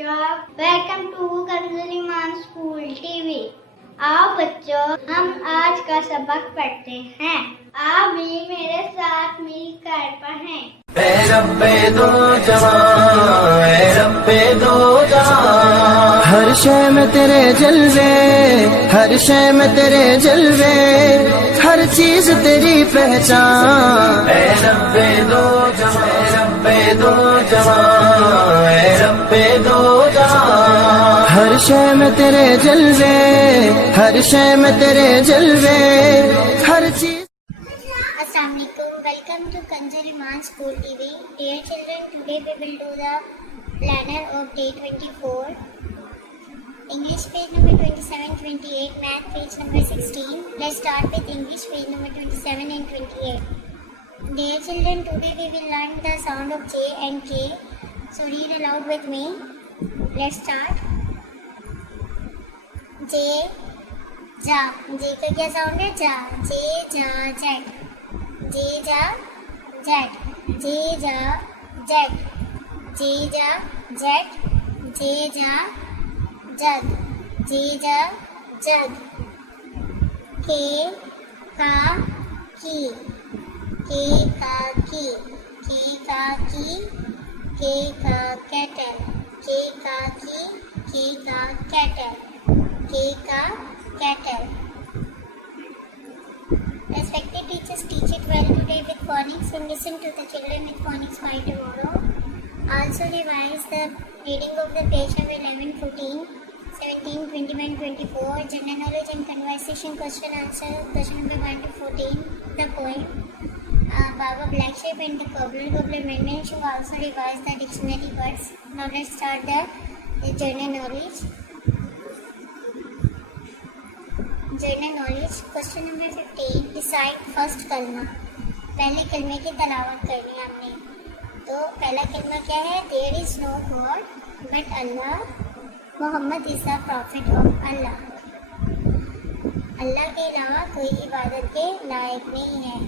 बच्चों, welcome to कंजरीमान school TV. आओ बच्चों, हम आज का सबक पढ़ते हैं। आप भी मेरे साथ मिलकर पढ़ें। ऐ रब्बे दो जहां, ऐ रब्बे दो जहां, हर शय में तेरे जलवे, हर शय में तेरे जलवे, हर चीज तेरी पहचान। ऐ रब्बे दो जहां, ऐ रब्बे दो जहां, ऐ रब्बे दो जहां, हर शय में तेरे जलवे, हर शय में तेरे जलवे, हर चीज। Assalamualaikum. Welcome to Kanjariman School TV. Dear children, today we will do the planner of day 24. English page number 27, 28, Math page number 16. Let's start with English page number 27 and 28. Dear children, today we will learn the sound of J and K. So read aloud with me. Let's start. J, ja. J का क्या sound है? Ja. J, ja, jet. J, ja, jet. J, ja, jet. J, ja, jet. J, ja, jug. J, ja, jug. K, ka, key. K, ka, key. K, ka, key. K, ka, kettle. K, ka, key. K, ka, kettle. K, ka, kettle. Respected teachers, teach it well today with phonics and listen to the children with phonics by tomorrow. Also revise the reading of the page number 11, 14, 17, 21, 24, general knowledge and conversation question answer, question number 1 to 14, the poem, Baba Black Sheep and the Cobbler Man should also revise the dictionary words. Now let's start the general knowledge. General knowledge question number 15 decide first कलमा। पहले कलमे की तलावत करनी है हमने। तो पहला कलमा क्या है? There is no God but Allah, Mohammed is the prophet of Allah. Allah के अलावा कोई इबादत के लायक नहीं है।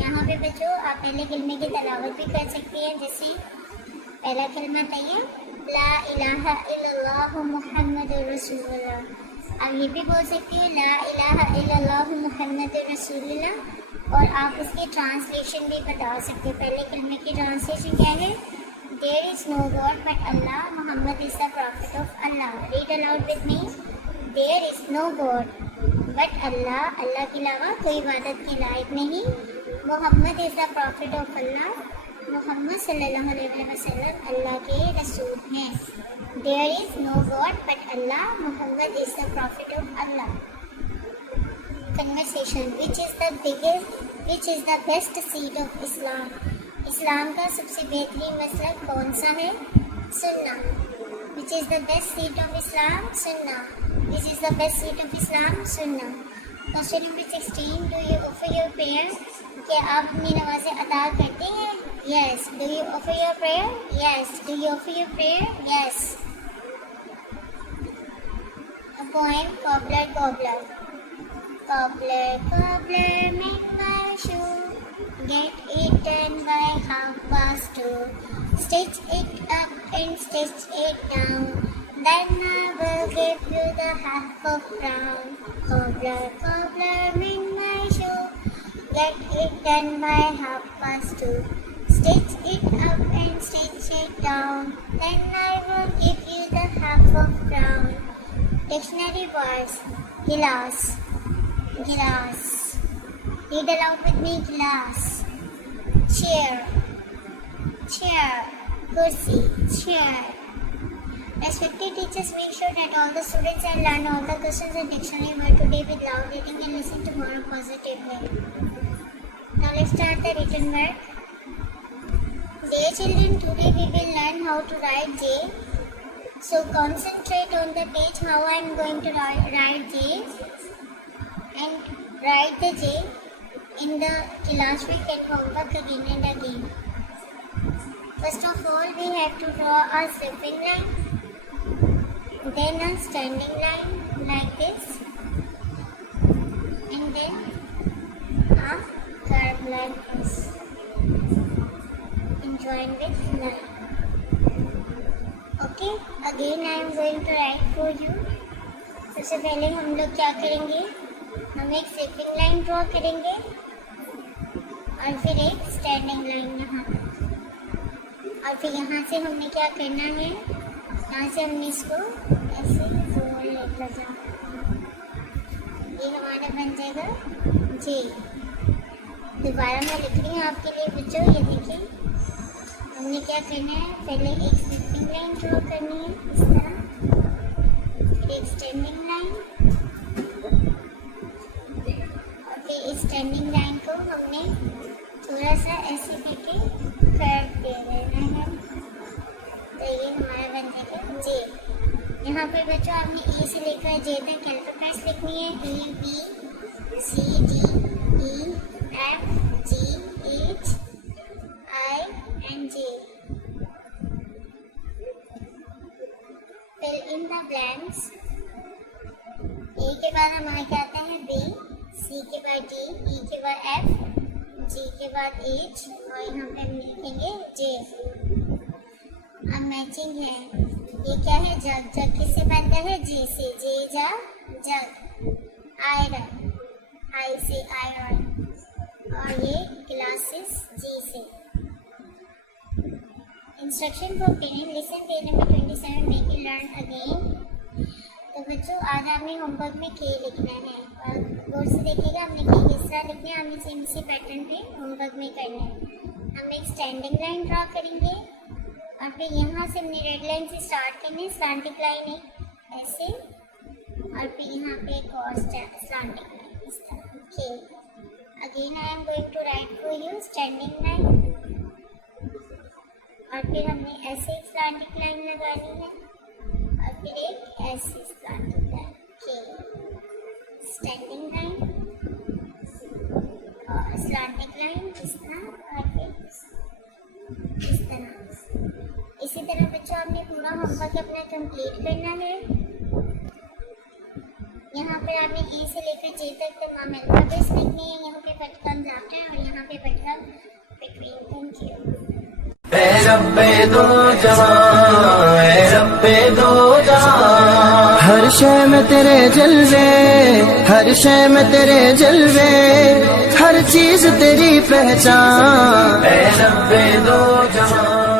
यहाँ पे बच्चों आप पहले कलमे की तलावत भी कर सकती हैं। जैसे पहला कलमा तैयार, ला इलाहा इल्लल्लाह मुहम्मदुर रसूलुल्लाह। आप ये भी बोल सकती है ला इलाहा इल्लल्लाह मुहम्मदुर रसूलुल्लाह। और आप उसकी ट्रांसलेशन भी बता सकते हैं। पहले कलमे की ट्रांसलेशन क्या है? There is no God but Allah, Mohammed is the prophet of Allah. Read aloud with me. There is no God but Allah, Allah के अलावा कोई इबादत के लायक नहीं। Mohammed is the prophet of Allah, Mohammed सल्लल्लाहु अलैहि वसल्लम अल्लाह के रसूल हैं। There is no God but Allah, Muhammad is the prophet of Allah. Conversation. Which is the best seed of Islam? इस्लाम का सबसे बेहतरीन मसलक कौन सा है? सुन्ना। Which is the best seed of Islam? सुन्ना। Which is the best seed of Islam? सुन्ना। Question number 16. Do you offer your prayer? क्या आप अपनी नमाज़ें अदा करते हैं? Yes. Do you offer your prayer? Yes. Do you offer your prayer? Yes. A poem, Cobbler, Cobbler. Cobbler, cobbler, make my shoe, get it done by 2:30. Stitch it up and stitch it down, then I will give you the half of crown. Cobbler, cobbler, make my shoe, get it done by 2:30. Stitch it up and stitch it down, then I will give you the half of crown. Dictionary words. Glass, glass. Read aloud with me. Glass. Chair, chair. Kursi, chair. Respected teachers, make sure that all the students have learned all the questions and dictionary word today with loud reading and listen tomorrow positively. Now let's start the written work. Dear children, today we will learn how to write J. So concentrate on the page how I am going to write J and write the J in the classwork and homework again and again. First of all, we have to draw a sweeping line, then a standing line like this, and then a curve like this, and join with line. Okay. Okay, again I am going to write for you. सबसे पहले हम लोग क्या करेंगे, हम एक slipping line draw करेंगे और फिर एक स्टैंडिंग लाइन यहाँ, और फिर यहाँ से हमने क्या करना है, यहाँ से हमने इसको ऐसे जोड़ लेकर जाना, ये हमारा बन जाएगा जे। दोबारा मैं लिख रही हूँ आपके लिए बच्चों, ये देखिए हमने क्या करना है, पहले एक स्लिपिंग लाइन ड्रॉ करनी है इस तरह, फिर एक स्टैंडिंग लाइन, और फिर इस स्टैंडिंग लाइन को हमने थोड़ा सा ऐसे करके कर्व दे देना है, तो ये हमारा बन जाएगा जे। यहाँ पर बच्चों आपने ए से लेकर जे तक अल्फाबेट्स लिखनी है, A B C D E F G H I and J. Fill in the blanks. A के बाद हमारे क्या आता है बी, सी के बाद डी, ई के बाद एफ, जी के बाद एच, और यहाँ पे हम लिखेंगे जे। अब मैचिंग है, ये क्या है जग, जग किससे बनता है जे से, जे जा जग, आयरन आई से आयरन, और ये ग्लासेस जी से। Instruction for parent, listen page number 27, make it learn again. तो बच्चों आज हमें होमवर्क में के लिखना है, और गौर से देखिएगा हमने के किस तरह लिखना है, हमें सेम इसी पैटर्न पे होमवर्क में करना है। हम एक स्टैंडिंग लाइन ड्रॉ करेंगे, और फिर यहाँ से हमने रेड लाइन से स्टार्ट करनी है, स्लैंटिंग लाइन है ऐसे, और फिर यहाँ पे एक और स्लैंटिंग लाइन इस तरह के। Again I am going to write for you standing line, और फिर हमने ऐसे एक स्लैंटिंग लाइन लगानी है, और फिर एक ऐसी स्लैंटिंग लाइन के, स्टैंडिंग लाइन और स्लैंटिंग लाइन इस तरह, और फिर इस तरह। इसी तरह बच्चों आपने पूरा होमवर्क अपना कंप्लीट करना है। यहाँ पर आपने ए से लेकर जे तक तमाम अल्फाबेट्स लिखने हैं, यहाँ पे बट कम्स आफ्टर और यहाँ पे but come between. Thank you. ए रब्बे दो जहां, ए रब्बे दो जहां, हर शय में तेरे जलवे, हर शय में तेरे जलवे, हर चीज तेरी पहचान, ए रब्बे दो जहां।